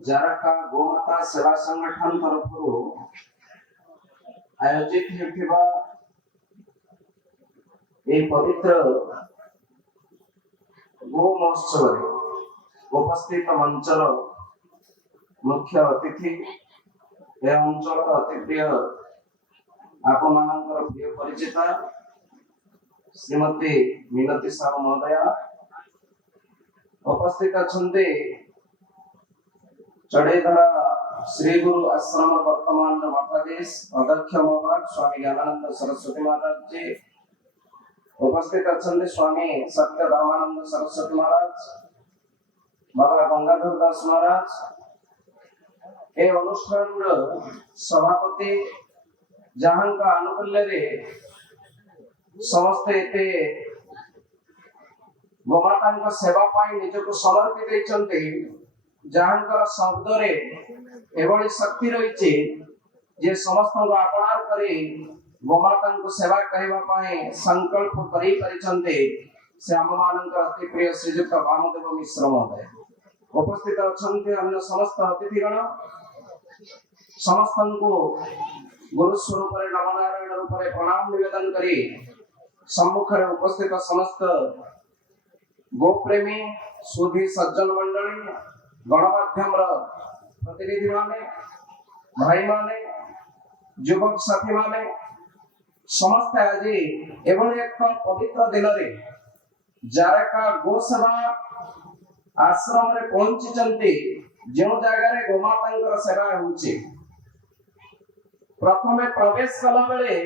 जारका गोमाता सेवा संगठन तरफ आयोजित होता ये पवित्र गो महोत्सव उपस्थित मंचर मुख्य अतिथि ए अंचल अति प्रिय आप प्रिय परिचिता श्रीमती मिनती साहू महोदया उपस्थित अच्छे चढ़ेधरा श्री गुरु आश्रम वर्तमान मठाधीश अध्यक्ष महोदय स्वामी ज्ञानानंद सरस्वती महाराज जी उपस्थित अच्छे स्वामी सत्य धर्मानंद सरस्वती महाराज बाबा गंगाधर दास महाराज ए अनुष्ठान सभापति जहां का अनुकूल्य रे समस्त एते गोमाता सेवा पाई निजको समर्पित होइचंते जहां शब्द रे एवं शक्ति रही जे समस्त अपनार करे गोमाता को सेवा करने संकल्प करिछंते से आम मानक अति प्रिय श्रीजुक्त वामदेव मिश्र महोदय उपस्थित अच्छे अन्य समस्त अतिथिगण समस्त को गुरु स्वरूप नवनारायण रूप प्रणाम निवेदन करी सम्मुख उपस्थित समस्त गोप्रेमी सुधी सज्जन मंडली गणमाध्यम प्रतिनिधि माने भाई माने युवक साथी माने समस्त आज एवं एक पवित्र दिन रे जारका गोसेवा आश्रम रे पहुंची जो जगह गोमाता सेवा होउची प्रथमे प्रवेश कला बेले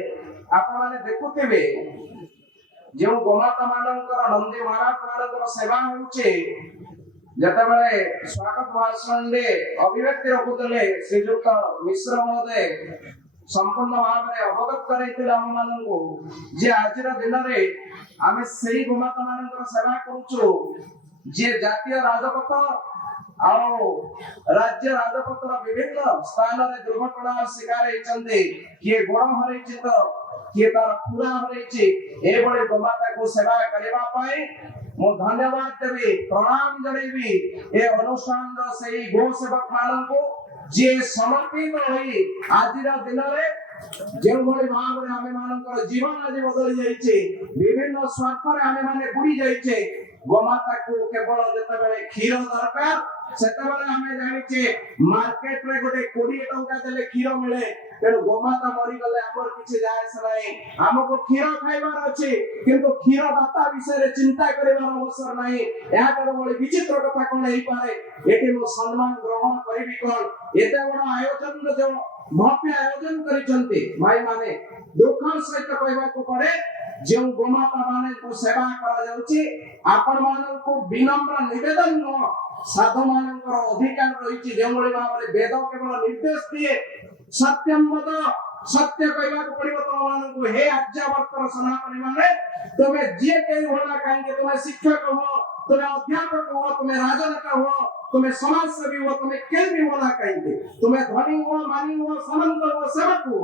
आपण माने देखुथिबे जो गोमाता मानकर नंदी महाराज मानकर सेवा होउची जतबेले स्वागत भाषण रे अभिव्यक्ति रखुतले श्रीजुक्त मिश्र महोदय संपूर्ण भाव में अवगत करैतिले हम माननको जे आजिर दिन रे आमे सेही गोमाता मानकर सेवा करूछु जे जातीय राजपथ आओ राज्य राजपथ विभिन्न स्थान रे दुर्घटना शिकार होइचंदे किए गोड़ हरैछि तो किए तार पूरा हरैछि एबळे गोमाता को सेवा करबा पाई मो धन्यवाद देवी प्रणाम जणेबी ए अनुष्ठान रो सही गो सेवक माननको जे समर्पित होई आजिर दिन रे जे भली भाव रे हमें मानकर जीवन आज बदली जाइछे विभिन्न स्वार्थ रे हमें माने बुडी जाइछे गोमाता को केवल जते बेले क्षीर दरकार सेते बेले हमें जानिछे मार्केट रे गोटे 20 टंका देले क्षीर मिले तेणु गोमाता मरी गले हमर किछि जायस नाही हमको क्षीर खाइबार अछि किंतु क्षीर दाता विषय रे चिंता करिबार अवसर नाही या कर बड़ी विचित्र कथा कोन हेई पारे एटी मो सम्मान ग्रहण करिबी कोन एते बड़ आयोजन जो भव्य आयोजन करिसंती भाई माने दुखर सहित कहबा को पड़े जो गोमाता माने को सेवा करा जाउची आपण मानन को विनम्र निवेदन न साधु मानकर अधिकार रहिछि जे भली भाबरे वेद केवल निर्देश दिए सत्यम वद सत्य कहबा को पड़िबो तो मानन को हे आज्ञावक्तर सनातनी माने तमे जे केई होला काहे तमे शिक्षक हो तुम्हें अध्यापक हो तुम्हें राजनेता हो तुम्हें समाज सेवी हो तुम्हें केल भी होना कहेंगे तुम्हें धनी हो मानी हो समंत हो सेवक हो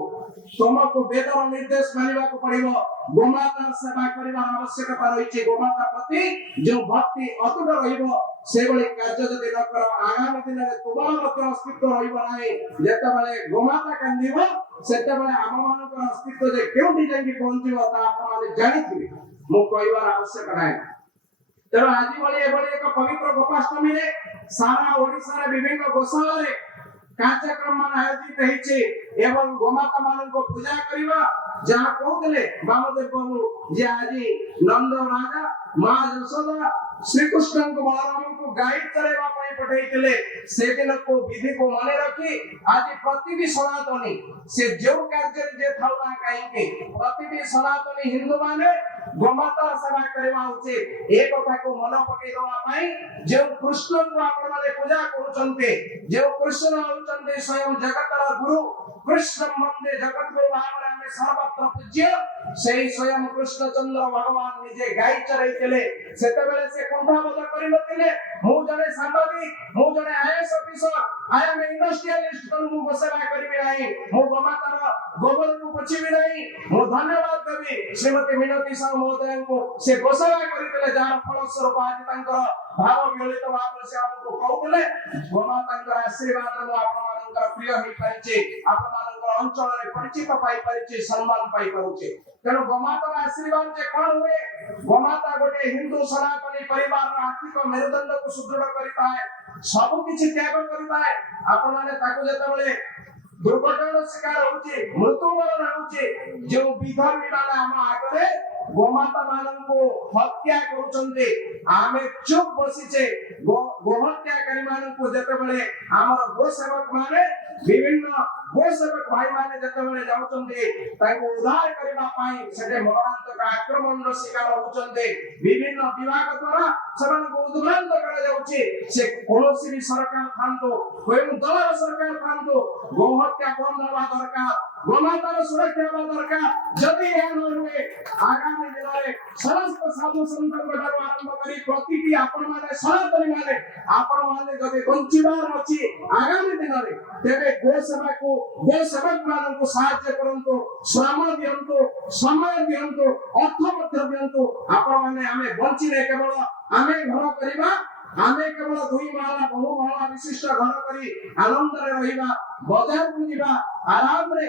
तुमको वेद और निर्देश मानिबा को पड़िबो गोमाता सेवा करबा आवश्यकता रहिछि गोमाता प्रति जो भक्ति अतुट रहिबो से बळे कार्य जदि न कर आगामी दिन रे तुमर मत अस्तित्व रहिबो नाही जेते बेले गोमाता कांदिबो सेते बेले आम मानकर अस्तित्व जे केउठी जाई पहुंचिबो ता आपण माने जानिथिबे मो कहबार आवश्यक नाही तेणु आज भाई एक पवित्र गोपाष्टमी रे सारा ओडिसा रे विभिन्न गोशाला रे कार्यक्रम मान आयोजित होइछे एवं गोमाता मानन को पूजा करिबा जहां कहतले वामदेव प्रभु जे आज नंद राजा मां यशोदा श्री कृष्ण को बलराम को गाइड करेवा पई पठेइतले से दिन को विधि को माने रखी आज प्रतिबी सनातनी से जो कार्य जे थाउना काहेकि प्रतिबी सनातनी हिंदू माने गोमाता सेवा करबा उचित एक कथा को मन पकई दवा पई जो कृष्ण को आपण माने पूजा करूचंते जो कृष्ण होचंते स्वयं जगतर गुरु कृष्ण वंदे जगद्गुरु भावरे आमे सर्वत्र पूज्य सेही स्वयं कृष्णचंद्र भगवान निजे गाई चरैतिले सेतेबेले से कुंठाबोध करिनतिले मु जने सांबादिक मु जने IAS officer I am industrialist तो मु बसेवा करिबि नाही मु गोमातार गोबर को पछिबि नाही मु धन्यवाद देबि श्रीमती मिनती साहू महोदय को से बसेवा करितले जार फल स्वरूप आज तांकर भाव विलित भाव से आपको कहउतले गोमातांकर आशीर्वाद मु आपनकर प्रिय होई परिचे आपनकर अंचल रे परिचित पाई परिचे सम्मान पाई परुचे तेणु गोमातार आशीर्वाद जे कोन हुए गोमाता गोटे हिंदू सनातनी परिवार आर्थिक मेरुदंड को सुदृढ़ करिता है सब किछि त्याग करिता है आपण माने ताको जेतेबेले दुर्घटना शिकार होची मृत्युवरण होची जो विधर्मी माने हम आगरे गोमाता मानन को हत्या करूचंते आमे चुप बसिचे गोहत्या करी मानन को जेतेबेले हमर गो सेवक माने विभिन्न गो सेवक भाई माने जेतेबेले जाउचंते ताको उद्धार करिबा पाई सेटे मरणांतक आक्रमण शिकार होचंते विभिन्न विभाग द्वारा समान को उद्भ्रांत करा जाउची से कोनोसी भी सरकार थांतो कोई दल सरकार थांतो गोहत्या बंद हवा दरकार गोमातार सुरक्षा हवा दरकार जदि यह न हुए आगामी दिन रे समस्त साधु संत ठारू आरंभ करी प्रतिटी आपण माने सनातनी माने आपण माने जदि बंचिबार अछि आगामी दिन रे तेबे गो सेवा को गो सेवक मानन को सहायता करंतो श्रम दियंतो समय दियंतो अर्थ मध्य दियंतो आपण माने हमें बंचिले केवल आमे घर करिबा आमे केवल दुई महला बहु महला विशिष्ट घर करी आनंद रे रहिबा बाजार को जिबा आराम रे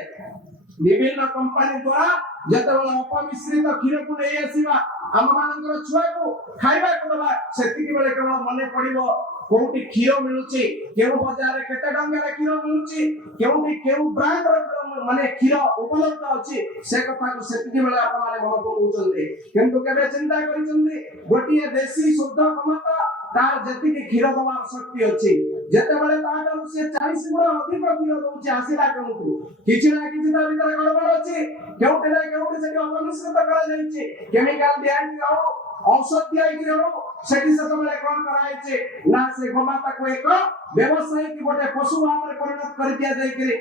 विभिन्न कंपनी द्वारा जेतेबेला अपमिश्रित क्षीर को नै आसीबा हम मानकर छुआ को खाइबा को दबा सेतिकी बेले केवल मने पड़िबो कोउटी क्षीर मिलुची केउ बाजार रे केते टंका रे क्षीर मिलुची केउटी केउ ब्रांड रो माने क्षीर उपलब्ध अछि से कथा को सेतिकी बेले आपण माने मन को कहउचंदी किंतु केबे चिंता करिचंदी गोटिए देशी शुद्ध गोमाता तार जति क्षीर दबार शक्ति अछि जेतेबेले ताटारु से 40 गुण अधिक क्षीर दउची आसीला केउटु किछि ना किछि ता भीतर गड़बड़ अछि केउटे ना केउटे सेठी अपमिश्रित करा जाईछि केमिकल दियाई जाओ औषध दियाई जाओ सेठी सेतेबेले कोन कराइछि ना से गोमाता को एक व्यवसाय की गोटे पशु भाବରେ परिणत कर दिया जाई कि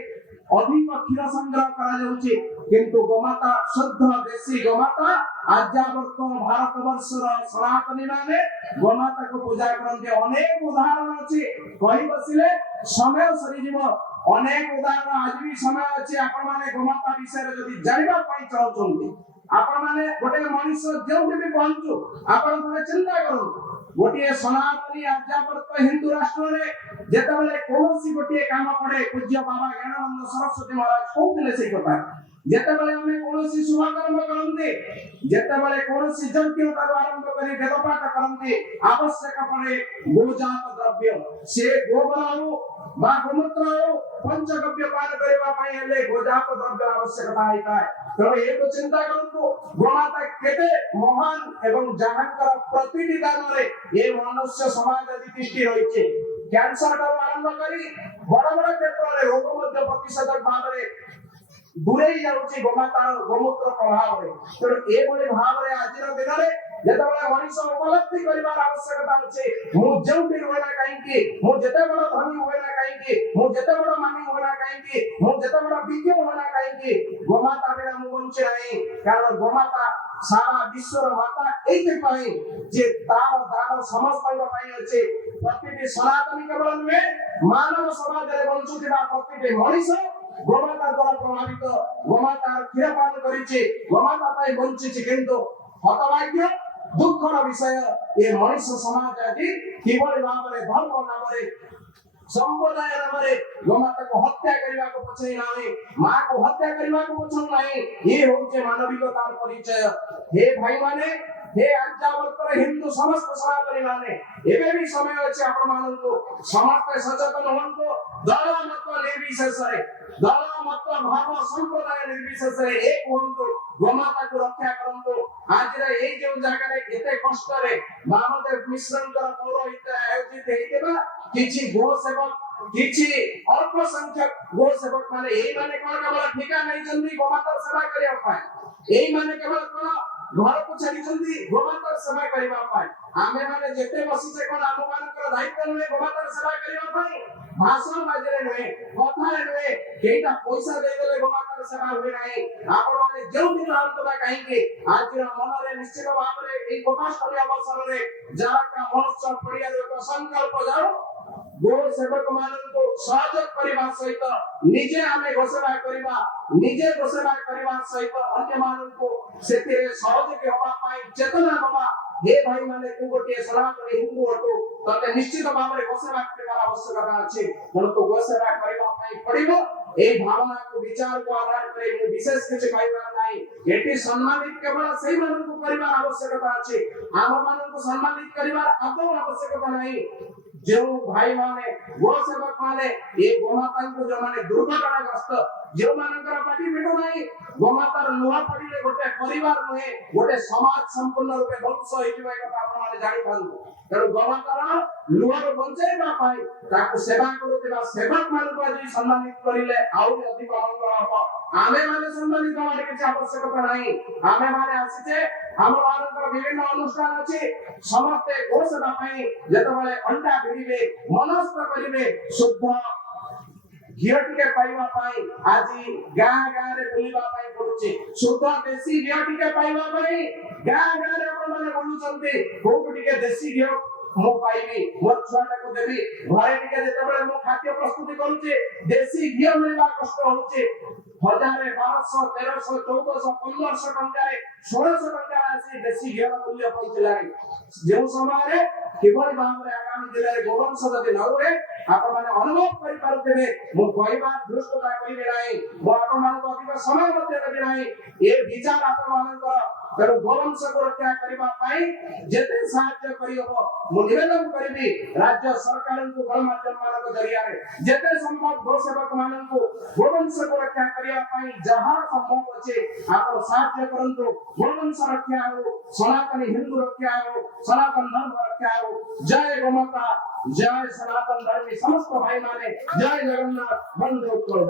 अधिक क्षीर संग्रह करा जाउछि किंतु गोमाता शुद्ध देशी गोमाता आज्यावर्त भारत वर्षर सनातनी माने गोमाता को पूजा करते अनेक उदाहरण अछि कहि बसिले समय सरी जीव अनेक उदाहरण आज भी समय अछि आपण माने गोमाता विषय रे जदी जानिबा पई चाहउछन्ती आपण माने गोटे मनुष्य जेउठी भी पहुंचु आपण थोड़े चिंता करंतु गोटे सनातनी आज्यावर्त हिंदू राष्ट्र रे जेतेबेले कोनोसी गोटे काम पड़े पूज्य बाबा ज्ञानानंद सरस्वती महाराज कहउतले से कथा जेतेबेले हमें कोनोसी शुभ कर्म करंते जेतेबेले कोनोसी यज्ञ आरंभ करी वेद पाठ करंते आवश्यक पड़े गोजात द्रव्य से गोबर बा गोमूत्र पंचगव्य पान करबा पई हेले गोजात द्रव्य आवश्यकता होता है तो एक चिंता करंतु गोमाता केते महान एवं जहांकर प्रतिटी दान रे ए मनुष्य समाज दृष्टि रहिছে कैंसर का आरंभ करी बड़ बड़ क्षेत्र रे रोग मध्य प्रतिशत भाव रे दूरे जाउची गोमातार गोमूत्र प्रभाव रे तो ए बळे भाव रे आजिर दिन रे जेतेबेले मनुष्य उपलब्धि करिबार आवश्यकता अछि मु जेउटी होना काईकि मु जेते बड़ धनी होना काईकि मु जेते बड़ मानी होना काईकि मु जेते बड़ विज्ञ होना काईकि गोमाता बिना मु बंची नाही कारण गोमाता सारा विश्वर माता एते पाई जे तार दान समस्त पाई अछि प्रतिटी सनातनी केवल में मानव समाज रे बंचुतिबा प्रतिटी मनुष्य गोमाता द्वारा प्रभावित गोमाता क्षीर पान करिछि गोमाता पाई बंचिछि किंतु हतभाग्य दुखर विषय ये मनुष्य समाज आदि किबल भाबरे धर्म नामरे संप्रदाय नामरे गोमाता को हत्या करबा को पछै नाही मां को हत्या करबा को पछौ नाही ये होचे मानविकतार परिचय हे भाई माने हे आज्यावर्तर हिंदू समस्त सनातनी माने एबे भी समय अछि आपण मानंतु समस्त सचेतन होंतु दल मत निर्विशेष रे दल मत भाव संप्रदाय निर्विशेष रे एक होंतु गोमाता को रक्षा करंतु आज रे ए जे जगह रे एते कष्ट रे वामदेव मिश्रण कर पौरोहित आयोजित हेइतेबा किछि गो सेवक किछि अल्प संख्यक गो सेवक माने एई माने कोन केवल ठिका नै जंदी गोमाता सेवा करिया पाए एई माने केवल कोन घर को छाडी जंदी गोमाता सेवा करिवा पाए आमे माने जेते बसी से कोन आम मानकर दायित्व नै गोमाता सेवा करिवा पाए भाषण बाजरे नुहे कथारे नुहे केइटा पैसा दे देले गोमातार सेवा हुए नाही आपण माने जेउ दिन आंतबा काहे के आज मनरे निश्चित भाबरे ए गोपाष्टमी अवसर रे जरा का महोत्सव पड़िया रे संकल्प जाओ गो सेवक माननको सहयोग करिबा सहित निजे आमे घोषणा करिबा निजे घोषणा करिबा सहित अन्य माननको सेतिरे सहयोगी होबा पाई चेतना होबा हे भाई माने तू गोटे सनातन हिंदू हटो तते निश्चित भाबरे घोषणा करिबार आवश्यकता अछि परंतु घोषणा करिबा पाई पड़िबो ए भावना को विचार को आधार करे मु विशेष किछ कहबा नाही एटी सम्मानित केवल सही माननको करिबार आवश्यकता अछि आम माननको सम्मानित करिबार आदौ आवश्यकता नाही जो भाई माने गो सेवक माने ए गोमाता को जो माने दुर्घटना ग्रस्त जो मानकर पाटी मिटो नाही गोमातार नुआ पडिले गोटे परिवार नुहे गोटे समाज संपूर्ण रूपे ध्वंस होइबा कथा आपण माने जानि पांतु तेणु गोमातार लुआर बंचाइबा पाई ताकु सेवा करूथिबा सेवक मानकु आज सम्मानित करिले आउरी अधिक मंगल हबो आमे माने सम्मानित होबार किछ आवश्यकता नाही आमे माने आसीचे हम मानकर विभिन्न अनुष्ठान अछि समस्त गो सेवा पाई जेतबेले अंडा भिड़िबे मनस्थ करिवे शुद्ध घियो टिके पाइबा पाई आजी गाँ गाँ रे बुलिबा पाई पडुछि शुद्ध देसी घियो टिके पाइबा पाई गाँ गाँ रे आपण माने बुलुचंती खूब टिके देसी घियो मो पाइबी मोर छुआटा को देबी घरे टिके जेतबेले मो खाद्य प्रस्तुति करूछि देसी घियो मिलबा कष्ट होउछि 1000 1200 1300 1400 1500 टंकारे 1600 टंका आसी देसी घियो मूल्य पहुंचलानी जेउ समय रे किबळी भाबरे आगामी दिन रे गोवंश जदि नहुए आपण माने अनुभव करि पारुथिबे मु कहबा दृष्टता करिबे नाही मु आपण मानको अधिक समय मध्ये देबे नाही ए विचार आपण मानको तेणु गोवंश को रक्षा करिबा पाई जेते सहायता करि हो मु निवेदन करिबी राज्य सरकार को गणमाध्यम मानक जरिया रे जेते संभव गो सेवक माननको गोवंश को रक्षा करिया पाई जहां संभव अछि आपण सहायता करंतु गोवंश रक्षा हो सनातन हिंदू रक्षा हो सनातन धर्म रक्षा हो जय गोमाता जय सनातन धर्मी समस्त भाई माने जय जगन्नाथ बंदे उत्कल।